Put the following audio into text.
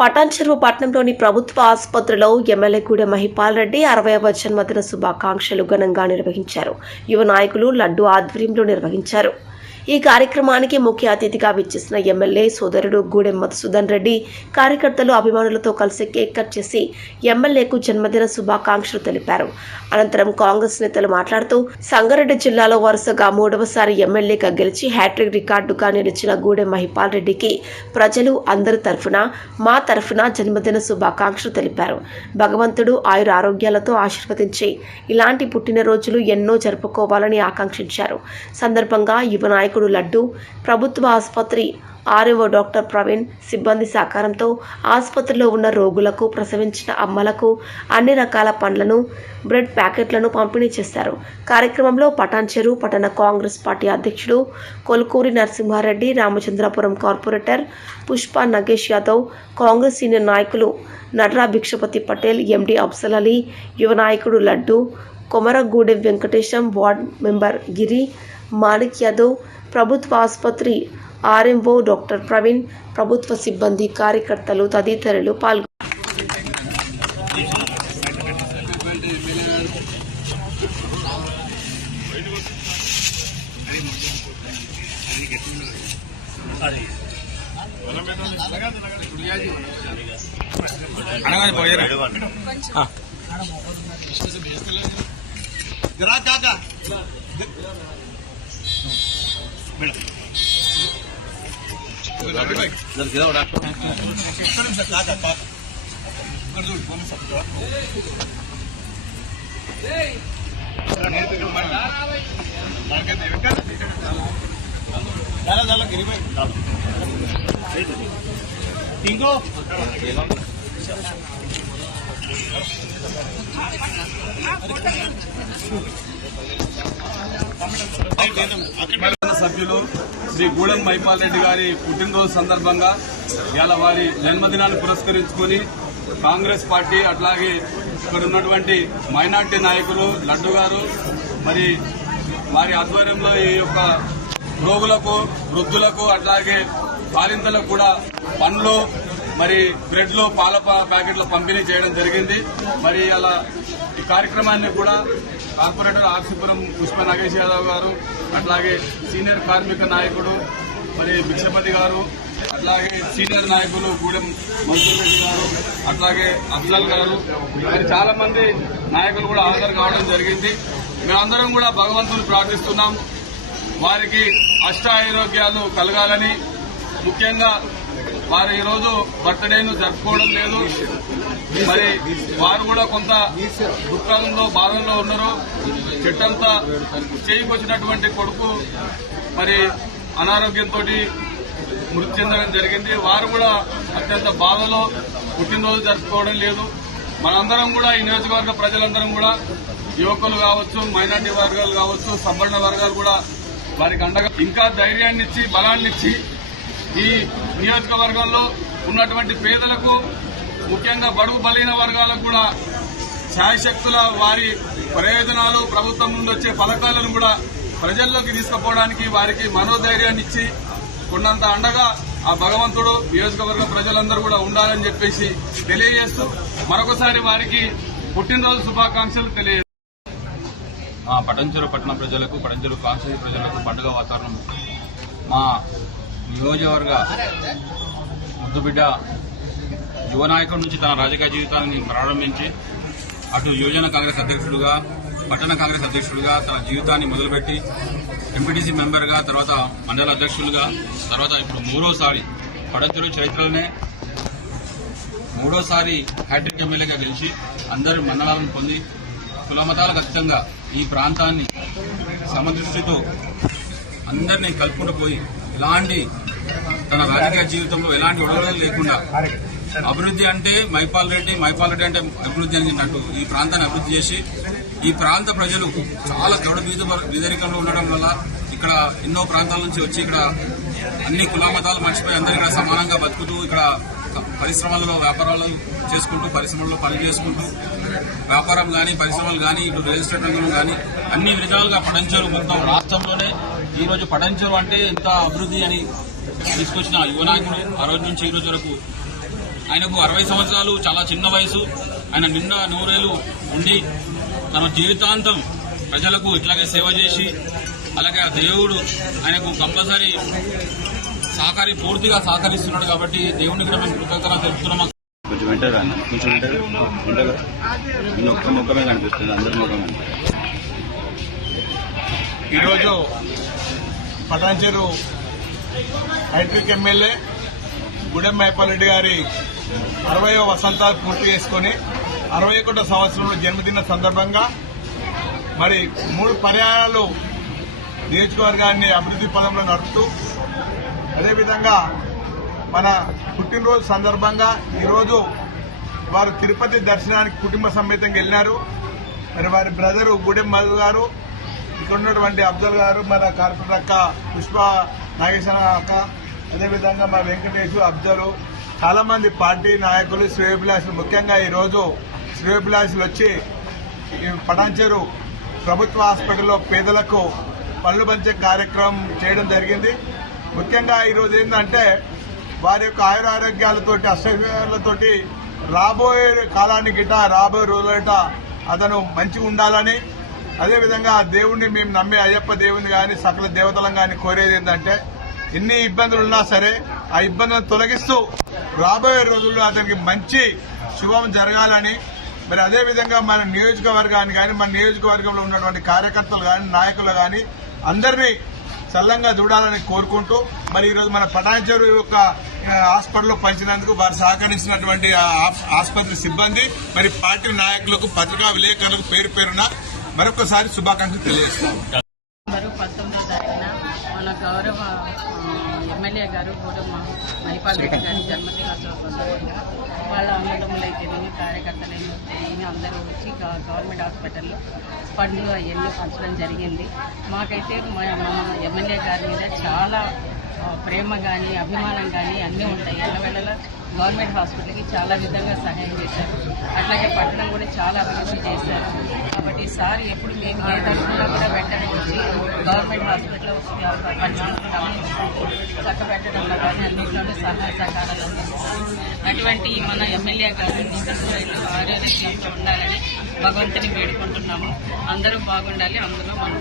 పటాన్చెరువు పట్టణంలోని ప్రభుత్వ ఆసుపత్రిలో ఎమ్మెల్యే గూడె మహిపాల్ రెడ్డి అరవైవ జన్మదిన శుభాకాంక్షలు ఘనంగా నిర్వహించారు. యువ నాయకులు లడ్డు ఆధ్వర్యంలో నిర్వహించారు. ఈ కార్యక్రమానికి ముఖ్య అతిథిగా విచ్చేసిన ఎమ్మెల్యే సోదరుడు గూడెం మధుసూదన్ రెడ్డి కార్యకర్తలు అభిమానులతో కలిసి కేక్ కట్ చేసి ఎమ్మెల్యేకు జన్మదిన శుభాకాంక్షలు తెలిపారు. అనంతరం కాంగ్రెస్ నేతలు మాట్లాడుతూ సంగారెడ్డి జిల్లాలో వరుసగా మూడవసారి ఎమ్మెల్యేగా గెలిచి హ్యాట్రిక్ రికార్డుగా నిలిచిన గూడెం మహిపాల్ రెడ్డికి ప్రజలు అందరి తరఫున మా తరఫున జన్మదిన శుభాకాంక్షలు తెలిపారు. భగవంతుడు ఆయుర ఆరోగ్యాలతో ఆశీర్వదించి ఇలాంటి పుట్టినరోజులు ఎన్నో జరుపుకోవాలని ఆకాంక్షించారు. సందర్భంగా యువ నాయకుడు లడ్డు ప్రభుత్వ ఆసుపత్రి ఆర్ఓ డాక్టర్ ప్రవీణ్ సిబ్బంది సహకారంతో ఆసుపత్రిలో ఉన్న రోగులకు ప్రసవించిన అమ్మలకు అన్ని రకాల పండ్లను బ్రెడ్ ప్యాకెట్లను పంపిణీ చేశారు. కార్యక్రమంలో పటాన్చెరు పట్టణ కాంగ్రెస్ పార్టీ అధ్యక్షుడు కొల్కూరి నరసింహారెడ్డి రామచంద్రపురం కార్పొరేటర్ పుష్ప నగేష్ యాదవ్ కాంగ్రెస్ సీనియర్ నాయకులు నడ్రా భిక్షపతి పటేల్ ఎండి అఫ్సల్ అలీ యువ నాయకుడు లడ్డు కొమరగూడెం వెంకటేశం వార్డ్ మెంబర్ గిరి మాణిక్ యాదవ్ ప్రభుత్వ ఆసుపత్రి ఆర్ఎంఓ డాక్టర్ ప్రవీణ్ ప్రభుత్వ సిబ్బంది కార్యకర్తలు తదితరులు పాల్గొన్నారు అనగానే పోయారా? Jara Kaka. ఇంకో సభ్యులు శ్రీ గూడెం మైపాల్ రెడ్డి గారి పుట్టినరోజు సందర్భంగా ఇవాళ వారి జన్మదినాన్ని పురస్కరించుకొని కాంగ్రెస్ పార్టీ అట్లాగే ఇక్కడ ఉన్నటువంటి మైనార్టీ నాయకులు లడ్డు గారు మరి వారి ఆధ్వర్యంలో ఈ యొక్క రోగులకు వృద్ధులకు అట్లాగే బాలింతలకు కూడా పండ్లు మరి బ్రెడ్లు పాల ప్యాకెట్లు ప్యాకెట్ల పంపిణీ చేయడం జరిగింది. మరి అలా ఈ కార్యక్రమాన్ని కూడా కార్పొరేటర్ ఆర్సీపురం పుష్ప నాగేష్ యాదవ్ గారు అట్లాగే సీనియర్ కార్మిక నాయకుడు మరి భిక్షపతి గారు అట్లాగే సీనియర్ నాయకులు గూడెం మన్సూర్ రెడ్డి గారు అట్లాగే అఫ్జల్ గారు. మరి చాలా మంది నాయకులు కూడా హాజరు కావడం జరిగింది. మేమందరం కూడా భగవంతుని ప్రార్థిస్తున్నాం. వారికి అష్టారోగ్యాలు కలగాలని ముఖ్యంగా వారు ఈరోజు బర్త్డేను జరుపుకోవడం లేదు. మరి వారు కూడా కొంత దుఃఖంలో బాధల్లో ఉన్నారు. చెట్టంతా చేయికొచ్చినటువంటి కొడుకు మరి అనారోగ్యంతో మృతి చెందడం జరిగింది. వారు కూడా అత్యంత బాధలో పుట్టినరోజు జరుపుకోవడం లేదు. మనందరం కూడా ఈ నియోజకవర్గ ప్రజలందరం కూడా యువకులు కావచ్చు మైనార్టీ వర్గాలు కావచ్చు సంబరణ వర్గాలు కూడా వారికి అండగా ఇంకా ధైర్యాన్ని ఇచ్చి బలాన్ని ఇచ్చి ఈ నియోజకవర్గంలో ఉన్నటువంటి పేదలకు ముఖ్యంగా బడుగు బలహీన వర్గాలకు కూడా ఛాయశక్తుల వారి ప్రయోజనాలు ప్రభుత్వం నుండి వచ్చే పథకాలను కూడా ప్రజల్లోకి తీసుకుపోవడానికి వారికి మనోధైర్యాన్ని ఇచ్చి ఉన్నంత అండగా ఆ భగవంతుడు నియోజకవర్గ ప్రజలందరూ కూడా ఉండాలని చెప్పేసి తెలియజేస్తూ మరొకసారి వారికి పుట్టినరోజు శుభాకాంక్షలు తెలియజేస్తారు పటంచెరు పట్టణ ప్రజలకు పటంచెరు కాశీ ప్రజలకు పండుగ వాతావరణం. మా నియోజకవర్గ ముద్దుబిడ్డ యువనాయకుడి నుంచి తన రాజకీయ జీవితాన్ని ప్రారంభించి అటు యువజన కాంగ్రెస్ అధ్యక్షుడుగా పట్టణ కాంగ్రెస్ అధ్యక్షుడిగా తన జీవితాన్ని మొదలుపెట్టి ఎంపీటీసీ మెంబర్గా తర్వాత మండల అధ్యక్షులుగా తర్వాత ఇప్పుడు మూడోసారి పడంచెరు చరిత్రలోనే మూడోసారి హ్యాట్రిక్ ఎమ్మెల్యేగా గెలిచి అందరి మండలాలను పొంది కులమతాలకు అతీతంగా ఈ ప్రాంతాన్ని సమదృష్టితో అందరినీ కలుపుకుంటూ పోయి ఎలాంటి తన రాజకీయ జీవితంలో ఎలాంటి ఒడవడలు లేకుండా అభివృద్ధి అంటే మైపాల్ రెడ్డి మైపాల్ రెడ్డి అంటే అభివృద్ధి అన్నట్టు ఈ ప్రాంతాన్ని అభివృద్ధి చేసి ఈ ప్రాంత ప్రజలు చాలా గౌడ బీద బీదరికంలో ఉండడం వల్ల ఇక్కడ ఎన్నో ప్రాంతాల నుంచి వచ్చి ఇక్కడ అన్ని కులామతాలు మర్చిపోయి అందరూ ఇక్కడ సమానంగా బతుకుతూ ఇక్కడ పరిశ్రమలలో వ్యాపారాలు చేసుకుంటూ పరిశ్రమల్లో పని చేసుకుంటూ వ్యాపారం కానీ పరిశ్రమలు కానీ ఇటు రియల్ ఎస్టేట్ రంగం కానీ అన్ని విధాలుగా పడంచారు మొత్తం రాష్ట్రంలోనే ఈ రోజు పటంచెరు అంటే ఎంత అభివృద్ధి అని తీసుకొచ్చిన యువ నాయకుడు ఆ రోజు నుంచి ఈ రోజు వరకు. ఆయనకు అరవై సంవత్సరాలు చాలా చిన్న వయసు. ఆయన నిండా నూరేళ్ళు ఉండి తన జీవితాంతం ప్రజలకు ఇట్లాగే సేవ చేసి అలాగే ఆ దేవుడు ఆయనకు కంపల్సరీ సహకారి పూర్తిగా సహకరిస్తున్నాడు కాబట్టి దేవునికి కూడా మేము కృతజ్ఞత తెలుపుతున్నాం. కొంచెం. కొంచెం నేను ఒక్క ముఖమే కనిపిస్తుంది అందరి ముఖమే. ఈరోజు పటాంచేరు హైట్రిక్ ఎమ్మెల్యే గుడెం మైపాలరెడ్డి గారి అరవయో వసంతాలు పూర్తి చేసుకుని అరవై ఒకటో సంవత్సరంలో జన్మదిన సందర్భంగా మరి మూడు పర్యాయాలు నియోజకవర్గాన్ని అభివృద్ధి పదంలో నడుపుతూ అదేవిధంగా మన పుట్టినరోజు సందర్భంగా ఈరోజు వారు తిరుపతి దర్శనానికి కుటుంబ సమేతంగా వెళ్ళినారు. మరి వారి బ్రదరు గుడెం మధు గారు ఇక్కడ ఉన్నటువంటి అఫ్జల్ గారు మన కార్పొరేటర్ అక్క పుష్ప నాగేశ్వర అక్క అదేవిధంగా మా వెంకటేష్ అఫ్జల్ చాలా మంది పార్టీ నాయకులు శ్రేయభిలాషులు. ముఖ్యంగా ఈ రోజు వచ్చి ఈ ప్రభుత్వ హాస్పిటల్లో పేదలకు పళ్ళు పంచే కార్యక్రమం చేయడం జరిగింది. ముఖ్యంగా ఈరోజు ఏంటంటే వారి యొక్క ఆయురారోగ్యాలతోటి అష్టతోటి రాబోయే కాలానికి గిట రాబోయే రోజులట అతను మంచిగా ఉండాలని అదేవిధంగా ఆ దేవుణ్ణి మేము నమ్మే అయ్యప్ప దేవుని కానీ సకల దేవతలను కానీ కోరేది ఏంటంటే ఎన్ని ఇబ్బందులు ఉన్నా సరే ఆ ఇబ్బందులను తొలగిస్తూ రాబోయే రోజుల్లో అతనికి మంచి శుభం జరగాలని మరి అదేవిధంగా మన నియోజకవర్గాన్ని కానీ మన నియోజకవర్గంలో ఉన్నటువంటి కార్యకర్తలు కానీ నాయకులు కానీ అందరినీ చల్లంగా చూడాలని కోరుకుంటూ మరి ఈరోజు మన పటాన్చెరు యొక్క హాస్పిటల్లో పంచినందుకు వారు సహకరించినటువంటి ఆ ఆసుపత్రి సిబ్బంది మరి పార్టీ నాయకులకు పత్రికా విలేకరులకు పేరు పేరున మరొకసారి శుభాకాంక్షలు తెలియజేస్తాం పంతొమ్మిదో తారీఖున మన గౌరవ ఎమ్మెల్యే గారు గూడెం మహిపాల్ రెడ్డి గారి జన్మదినోత్సవ సందర్భంగా వాళ్ళ అన్నదమ్ములైతేనేమి కార్యకర్తలైతేనేమి అందరూ వచ్చి గ- గవర్నమెంట్ హాస్పిటల్లో పండ్లు అవన్నీ పంచడం జరిగింది. మాకైతే మా మా ఎమ్మెల్యే గారి మీద చాలా ప్రేమ కానీ అభిమానం కానీ అన్నీ ఉంటాయి. ఎల్లవేళలా గవర్నమెంట్ హాస్పిటల్కి చాలా విధంగా సహాయం చేశారు. అట్లాగే పట్టణం కూడా చాలా అభివృద్ధి చేశారు. కాబట్టి సార్ ఎప్పుడు మేము ఏ కూడా వెంటనే వచ్చి గవర్నమెంట్ హాస్పిటల్లో పరిస్థితులు చక్కబెట్టడంలో కానీ అన్నింటిలోనూ సహాయ సహకారాలు అందిస్తారు. అటువంటి మన ఎమ్మెల్యే గారు నిజంగా ఆరోగ్యంతో ఉండాలని భగవంతుని వేడుకుంటున్నాము. అందరూ బాగుండాలి అందులో మనం